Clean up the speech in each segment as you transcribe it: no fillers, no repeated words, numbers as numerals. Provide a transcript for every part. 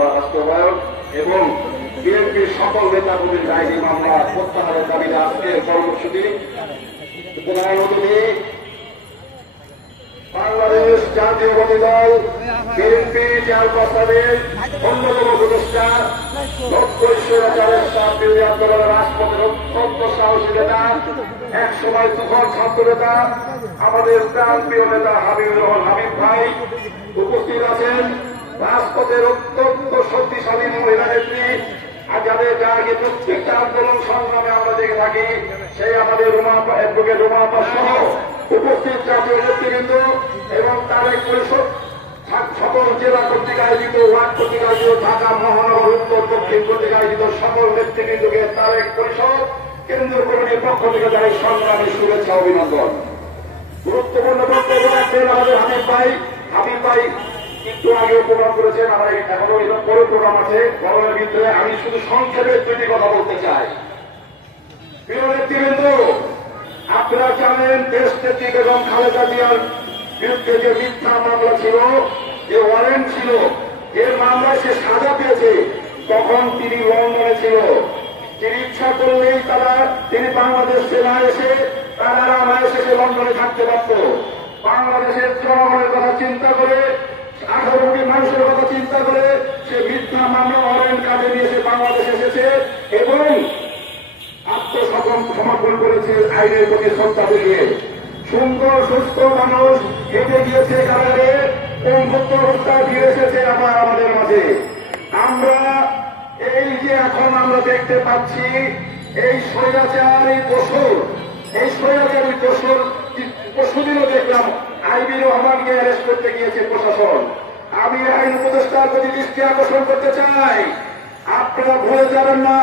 বাস্তবায়ন এবং বিএনপির সকল নেতাকর্মীর ডায়েরি মামলা প্রত্যাহারের দাবিতে আজকের কর্মসূচি প্রধান অতিথি বাংলাদেশ জাতীয়বাদী দল বিএনপি চেয়ারপারসনের অন্যতম উপদেষ্টা লক্ষ্যের বিরোধী আন্দোলনের রাজপথের অত্যন্ত সাহসী নেতা একসময় তুফান ছাত্র নেতা আমাদের প্রাণ প্রিয় নেতা হাবিবুর রহমান হাবিব ভাই উপস্থিত আছেন। রাজপথের অত্যন্ত শক্তিশালী মহিলা নেত্রী যাদের যাকে প্রত্যেকটা আন্দোলন সংগ্রামে আমরা দেখে থাকি সেই আমাদের রোমা সহ উপস্থিত জাতীয় নেতৃবৃন্দ এবং তারেক পরিষদ সকল জেলা কর্তৃক আয়োজিত ওয়ার্ড কর্তৃক আয়োজিত ঢাকা মহানগর উত্তর দক্ষিণ কর্তৃক আয়োজিত সকল নেতৃবৃন্দকে তারেক পরিষদ কেন্দ্রীয় কমিটির পক্ষ থেকে জানাই সংগ্রামী শুভেচ্ছা অভিনন্দন। গুরুত্বপূর্ণ বক্তব্য রাখবেন আমাদের হাবিব ভাই একটু আগে প্রোগ্রাম করেছেন, আমার এখনো এরকম বড় প্রোগ্রাম আছে গরমের ভিতরে। আমি শুধু সংক্ষেপে দুটি কথা বলতে চাই। প্রিয় নেতৃবৃন্দ, আপনারা জানেন দেশ নেত্রী বেগম খালেদা জিয়ার বিরুদ্ধে যে মিথ্যা মামলা ছিল, যে ওয়ারেন্ট ছিল, এর মামলায় সে সাজা পেয়েছে। তখন তিনি লন্ডনে ছিল। তিনি ইচ্ছা করলেই তিনি বাংলাদেশে না এসে তারা এসে সে লন্ডনে থাকতে পারত। বাংলাদেশের জনগণের কথা চিন্তা করে 18 কোটি মানুষের কথা চিন্তা করে সে মিথ্যা মামলা ওয়ারেন্ট কাজে নিয়ে সে বাংলাদেশে এসেছে এবং আত্মসমর্পণ করেছে আইনের প্রতি শ্রদ্ধা দেখিয়ে। সুন্দর সুস্থ মানুষ হেঁটে গিয়েছে কারাগারে, মুক্ত অবস্থায় ফিরে এসেছে আমাদের মাঝে। আমরা এই যে এখন আমরা দেখতে পাচ্ছি এই স্বৈরাচারী পরশুদিনও দেখলাম আইবি রহমানকে অ্যারেস্ট করতে গিয়েছে প্রশাসন। আমি আইন উপদেষ্টার প্রতি দৃষ্টি আকর্ষণ করতে চাই, আপনারা ভুলে যাবেন না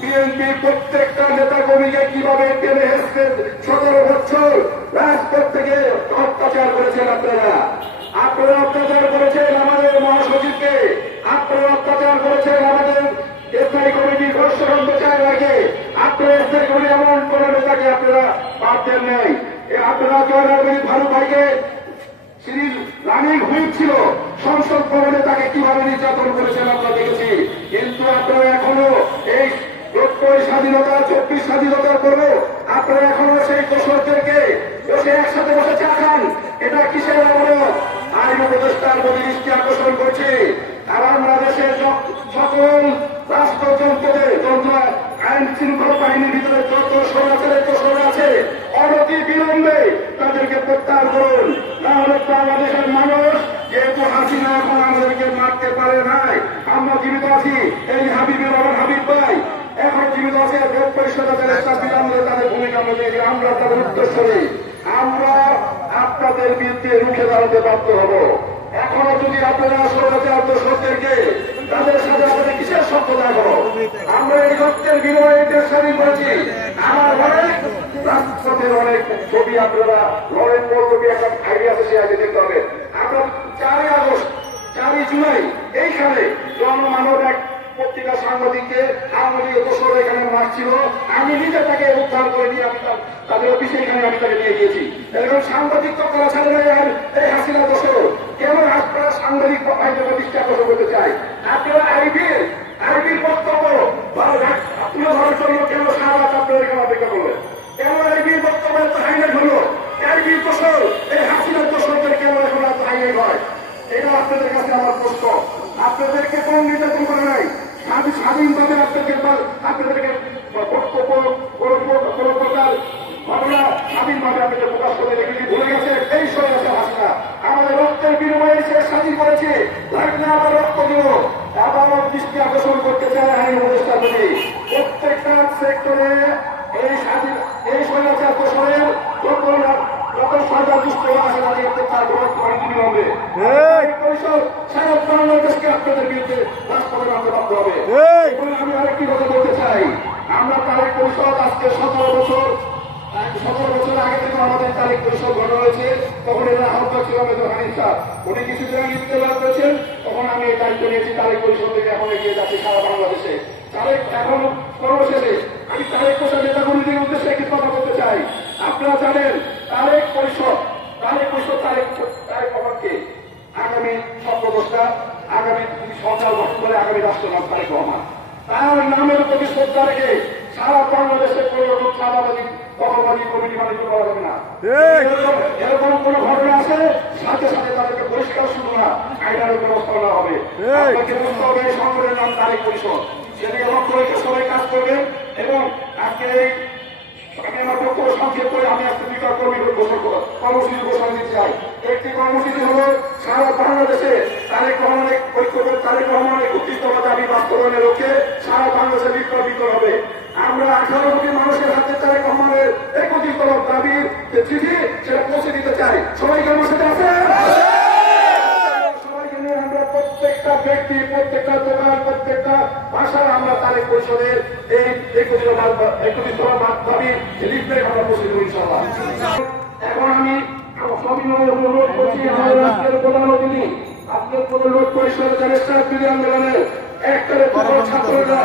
বিএনপির প্রত্যেকটা নেতা কর্মীকে কিভাবে টেনে হেসে 17 বছর রাজপথ থেকে অত্যাচার করেছেন। আপনারা অত্যাচার করেছেন আমাদের মহাসচিবকে, আপনারা অত্যাচার করেছেন আমাদের স্থায়ী কমিটির ঘোষণা চায় আগে। আপনারা স্থায়ী কমিটি এমন কোন নেতাকে আপনারা বাদ দেন নাই। আপনারা জয়নগরী ভালু ভাইকে রানিং হুইপ ছিল সংসদ ভবনে, তাকে কিভাবে নির্যাতন করেছেন আমরা দেখেছি। কিন্তু আপনারা এখনো এই 70 স্বাধীনতা 24 স্বাধীনতার পরেও আপনারা এখনো সেই দোষরদেরকে বসে একসাথে বসে চা খান। এটা কিসের অবরোধ? আইন উপদেষ্টার প্রতি দৃষ্টি আকর্ষণ করছি। আর বাংলাদেশের সকল রাষ্ট্রযন্ত্রদের আইন শৃঙ্খলা বাহিনীর ভিতরে যত স্বৈরাচারের দোষর আছে অনতি বিলম্বে তাদেরকে প্রত্যাহার করুন। তাহলে বাংলাদেশের মানুষ যেহেতু হাসিনা এখন আমাদেরকে মারতে পারে নাই, আমরা জীবিত আছি। এই হাবিবুর রহমান হাবিব ভাই এখন জীবিত আছে, পরিষদের বিলম্বে তাদের ভূমিকা অনুযায়ী আমরা তাদের উত্তরস্বরী। আমরা আপনাদের বিরুদ্ধে রুখে দাঁড়াতে বাধ্য হব। এখনো যদি আপনারা স্বৈরাচার দোষরদেরকে তাদের সাথে আমাদের কিসের সভ্যতা করো? আমরা এই রক্তের বিনিময়ে দেশ স্বাধীন করেছি। আমার অনেক রাজপথের অনেক ছবি আপনারা লড়েন পল্লবী একটা আইডিয়া আছে, সে আগে দেখতে হবে। আমরা 4 আগস্ট 4 জুলাই এইখানে জনমানব এক পত্রিকা সাংবাদিককে আওয়ামী দোষর এখানে মারছিল, আমি নিজে তাকে উদ্ধার করে নিয়ে আমি তাদের অফিসে এখানে আমি তাকে নিয়ে গিয়েছি। এরকম সাংবাদিক তো করা ছাড়ে নাই। আর এই হাসিনা দোষর কেন আপনারা সাংবাদিক বাহিনীর দৃষ্টি আকর্ষণ করতে চাই? আপনারা আইবির বক্তব্য তুলে ধরার জন্য কেন সারা আপনারা এখানে অপেক্ষা করলেন? কেন আইবির বক্তব্য এত হাইলাইট হলো? আইবির দোষর এই হাসিনার দোষরদের কেন এখন এত হাইলাইট হয়? এটা আপনাদের কাছে আমার প্রশ্ন। আপনাদেরকে কোন নির্যাতন করে নাই? স্বাধীনভাবে আপনাদেরকে বক্তব্য কোন প্রকার ঘটনা স্বাধীনভাবে আপনাদের প্রকাশ করে রেখে ভুলে গেছে এই স্বৈরাচার হাসিনা। আমাদের রক্তের বিনিময়ে সে স্বাধীন করেছে, লাগলে আবার রক্ত দিব। আবার দৃষ্টি আকর্ষণ করতে চায় আইন উপদেষ্টা প্রতি প্রত্যেকটা সেক্টরে এই স্বৈরাচার দোষরের যত সাজা দুষ্ট আছে তাদেরকে তার বিলম্বে পরিষদ সারা বাংলাদেশকে আপনাদের বিরুদ্ধে রাজপথে আনতে বাধ্য হবে। আমি আরেকটি কথা বলতে চাই, আমরা তারেক পরিষদ আজকে 17 বছর আগে থেকে আমাদের তারেক পরিষদ গঠন হয়েছে। তখন এরা আহ্বায়ক ছিল মেজর হানিফ স্যার, উনি কিছুদিন আগে ইন্তেকাল করেছেন। তখন আমি এই দায়িত্ব নিয়েছি তারেক পরিষদ থেকে এখন এগিয়ে যাচ্ছি সারা বাংলাদেশে। তারেক এখন সর্বশেষে আমি তারেক পরিষদ নেতাকর্মীদের উদ্দেশ্যে একটি কথা বলতে চাই। আপনারা জানেন তারেক পরিষদ তারেক পরিষদকে আগামী 17 আগামী সরকার রাষ্ট্রনাথ তারেক রহমান। তার নামের প্রতি শ্রদ্ধা রেখে সারা বাংলাদেশে কোনো রকম চাঁদাবাজি দখলবাজি কমিটি বাণিজ্য করা যাবে না। এরকম কোন ঘটনা আছে সাথে সাথে তাদেরকে পরিষ্কার শুধু না আইনের ব্যবস্থা নেওয়া হবে। আপনাকে বুঝতে হবে এই সংগঠনের নাম তারেক পরিষদ, সেদিকে লক্ষ্য রেখে সবাই কাজ করবেন। এবং আজকে আমি আমার বক্তব্য সংক্ষেপ করে আমি একটা বিকাশ কর্মসূচি ঘোষণা দিতে চাই। একটি কর্মসূচি হল সারা বাংলাদেশে তারেক রহমানের ঐক্যবদ্ধ তারেক রহমানের কর্তৃত্বতা দাবি বাস্তবায়নের লক্ষ্যে সারা বাংলাদেশে বিপ্লব বিপ্লব হবে। আমরা 18 কোটি মানুষের হাতে তারেক রহমানের একত্রিত দাবির যে চিঠি সেটা পৌঁছে দিতে চাই। সবাইকে আমার সাথে আছে, সবাইকে নিয়ে আমরা প্রত্যেকটা ব্যক্তি, প্রত্যেকটা দোকান, প্রত্যেকটা ভাষা আমরা তারেক পরিষদের এই একত্রিত দাবির লিফলেট আমরা পৌঁছে দেবো ইনশাআল্লাহ। এখন আমি সবিনয় অনুরোধ করছি আমাদের রাষ্ট্রের প্রধান অতিথি, আজকের প্রধান লোক পরিষদের আন্দোলনের একটা ছাত্ররা